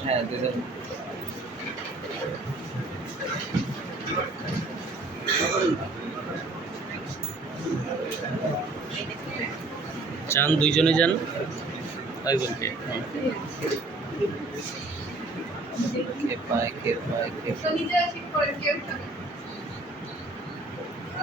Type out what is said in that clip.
হ্যাঁ চান দুইজনে যান। তাই বলতে কে পায় কে পায় কে